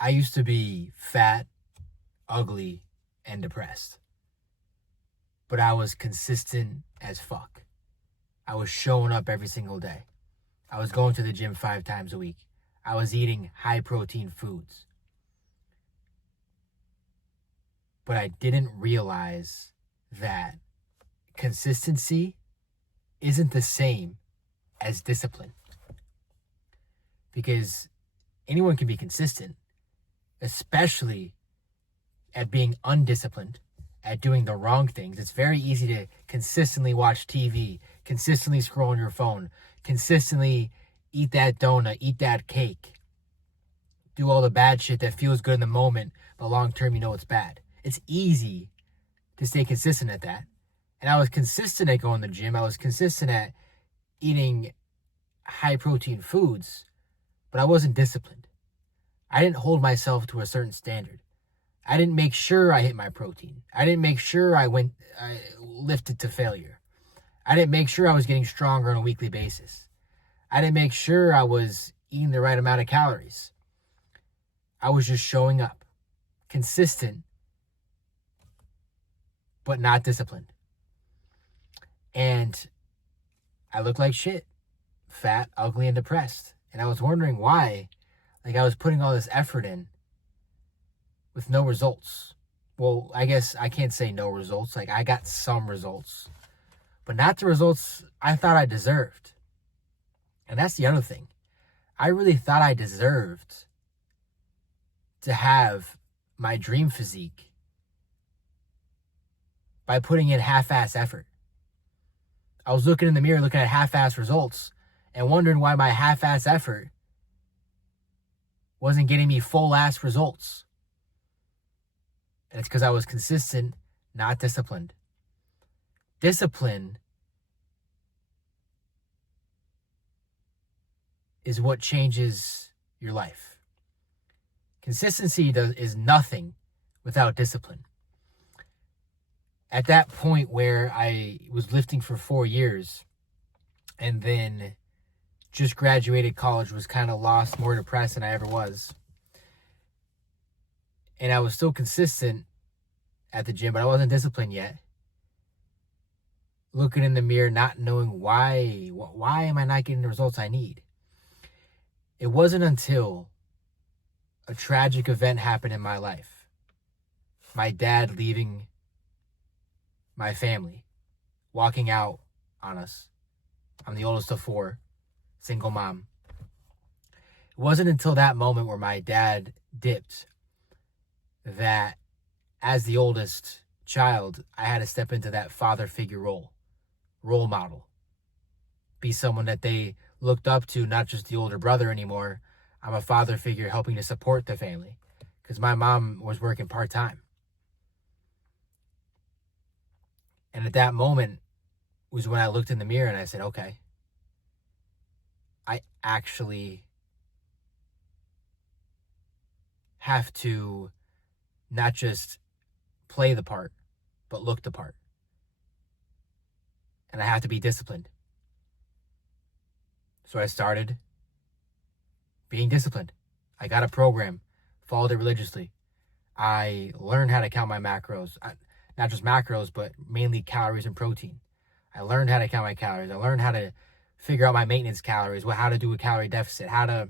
I used to be fat, ugly, and depressed. But I was consistent as fuck. I was showing up every single day. I was going to the gym 5 times a week. I was eating high protein foods. But I didn't realize that consistency isn't the same as discipline. Because anyone can be consistent, especially at being undisciplined, at doing the wrong things. It's very easy to consistently watch TV, consistently scroll on your phone, consistently eat that donut, eat that cake, do all the bad shit that feels good in the moment, but long term you know it's bad. It's easy to stay consistent at that. And I was consistent at going to the gym. I was consistent at eating high protein foods, but I wasn't disciplined. I didn't hold myself to a certain standard. I didn't make sure I hit my protein. I didn't make sure I lifted to failure. I didn't make sure I was getting stronger on a weekly basis. I didn't make sure I was eating the right amount of calories. I was just showing up, consistent, but not disciplined. And I looked like shit, fat, ugly, and depressed. And I was wondering why, I was putting all this effort in with no results. Well, I guess I can't say no results. I got some results, but not the results I thought I deserved. And that's the other thing. I really thought I deserved to have my dream physique by putting in half-ass effort. I was looking in the mirror, looking at half-ass results, and wondering why my half-ass effort wasn't getting me full-ass results. And it's because I was consistent, not disciplined. Discipline is what changes your life. Consistency is nothing without discipline. At that point where I was lifting for 4 years and then just graduated college, was kind of lost, more depressed than I ever was. And I was still consistent at the gym, but I wasn't disciplined yet. Looking in the mirror, not knowing why am I not getting the results I need? It wasn't until a tragic event happened in my life. My dad leaving my family, walking out on us. I'm the oldest of 4, single mom. It wasn't until that moment where my dad dipped that, as the oldest child, I had to step into that father figure role model. Be someone that they looked up to, not just the older brother anymore. I'm a father figure helping to support the family because my mom was working part-time. And at that moment was when I looked in the mirror and I said, okay, I actually have to not just play the part, but look the part. And I have to be disciplined. So I started being disciplined. I got a program, followed it religiously. I learned how to count my macros. Not just macros, but mainly calories and protein. I learned how to count my calories. I learned how to figure out my maintenance calories, how to do a calorie deficit, how to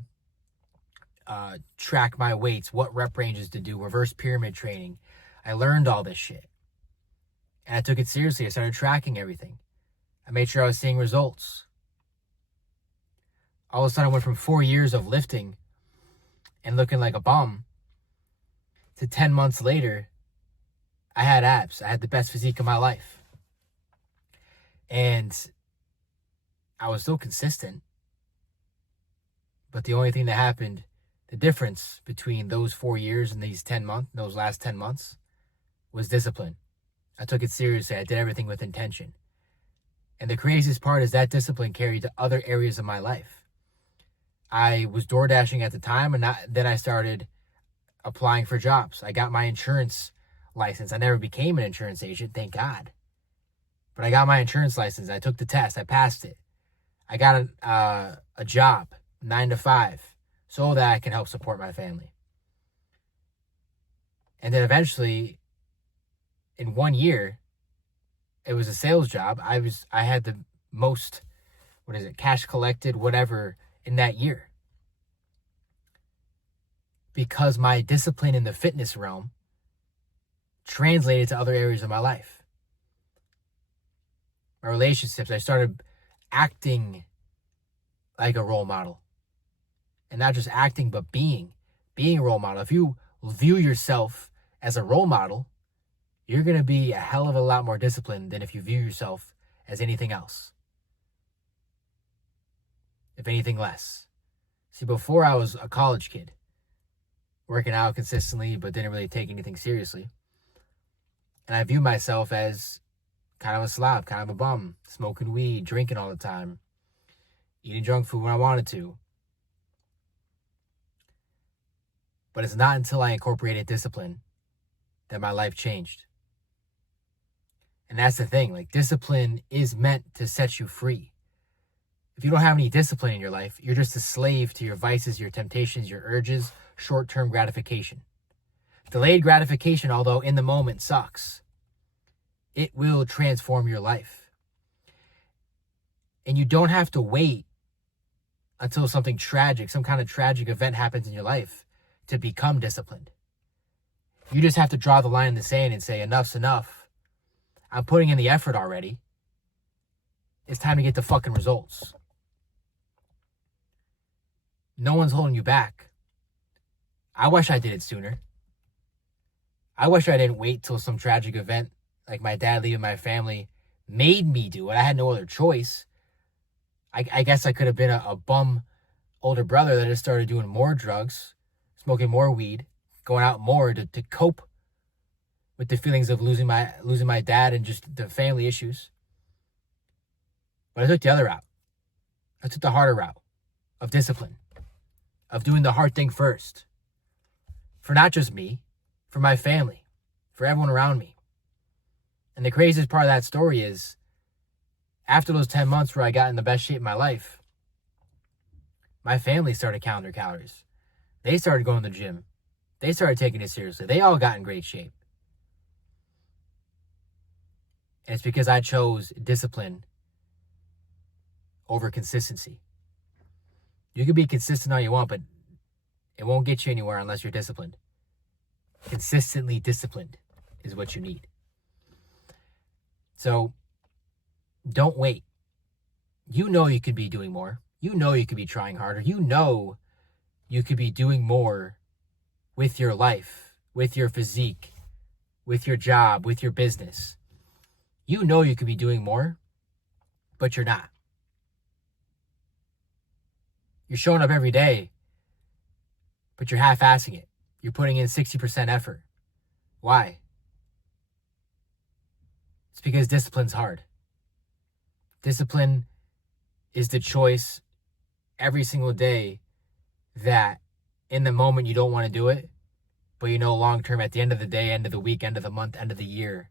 track my weights, what rep ranges to do, reverse pyramid training. I learned all this shit. And I took it seriously. I started tracking everything. I made sure I was seeing results. All of a sudden, I went from 4 years of lifting and looking like a bum to 10 months later, I had abs. I had the best physique of my life. And I was still consistent. But the only thing that happened, the difference between those 4 years and those last 10 months, was discipline. I took it seriously. I did everything with intention. And the craziest part is that discipline carried to other areas of my life. I was door dashing at the time, and then I started applying for jobs. I got my insurance license. I never became an insurance agent, thank God. But I got my insurance license. I took the test. I passed it. I got a job, 9 to 5, so that I can help support my family. And then eventually, in 1 year, it was a sales job. I had the most, cash collected, whatever, in that year. Because my discipline in the fitness realm translated to other areas of my life. My relationships, I started acting like a role model. And not just acting, but being a role model. If you view yourself as a role model, you're going to be a hell of a lot more disciplined than if you view yourself as anything else. If anything less. See, before I was a college kid, working out consistently, but didn't really take anything seriously. And I view myself as kind of a slob, kind of a bum, smoking weed, drinking all the time, eating junk food when I wanted to. But it's not until I incorporated discipline that my life changed. And that's the thing, like, discipline is meant to set you free. If you don't have any discipline in your life, you're just a slave to your vices, your temptations, your urges, short-term gratification. Delayed gratification, although in the moment sucks, it will transform your life. And you don't have to wait until something tragic, some kind of tragic event happens in your life to become disciplined. You just have to draw the line in the sand and say, enough's enough. I'm putting in the effort already. It's time to get the fucking results. No one's holding you back. I wish I did it sooner. I wish I didn't wait till some tragic event like my dad leaving my family made me do it. I had no other choice. I guess I could have been a bum older brother that just started doing more drugs, smoking more weed, going out more to cope with the feelings of losing my dad and just the family issues. But I took the other route. I took the harder route of discipline, of doing the hard thing first. For not just me, for my family, for everyone around me. And the craziest part of that story is, after those 10 months where I got in the best shape of my life, my family started counting their calories. They started going to the gym. They started taking it seriously. They all got in great shape. And it's because I chose discipline over consistency. You can be consistent all you want, but it won't get you anywhere unless you're disciplined. Consistently disciplined is what you need. So don't wait. You know you could be doing more. You know you could be trying harder. You know you could be doing more with your life, with your physique, with your job, with your business. You know you could be doing more, but you're not. You're showing up every day, but you're half-assing it. You're putting in 60% effort. Why? It's because discipline's hard. Discipline is the choice every single day that in the moment you don't want to do it, but you know long term, at the end of the day, end of the week, end of the month, end of the year,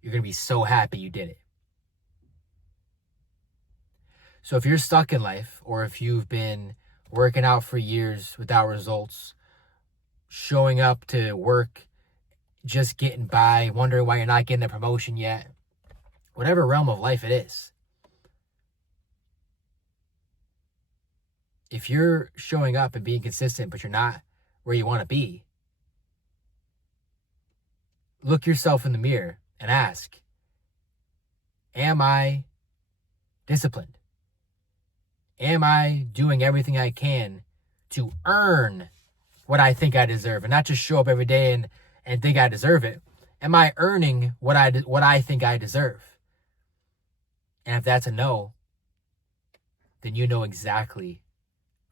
you're going to be so happy you did it. So if you're stuck in life, or if you've been working out for years without results, showing up to work, just getting by, wondering why you're not getting a promotion yet, whatever realm of life it is, if you're showing up and being consistent, but you're not where you want to be, look yourself in the mirror and ask, am I disciplined? Am I doing everything I can to earn what I think I deserve, and not just show up every day and think I deserve it? Am I earning what I think I deserve? And if that's a no, then you know exactly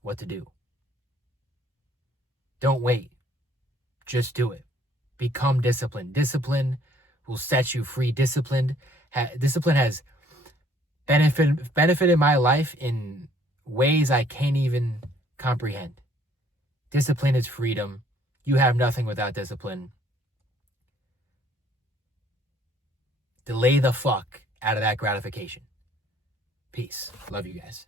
what to do. Don't wait. Just do it. Become disciplined. Discipline will set you free. Discipline has benefited my life in ways I can't even comprehend. Discipline is freedom. You have nothing without discipline. Delay the fuck out of that gratification. Peace. Love you guys.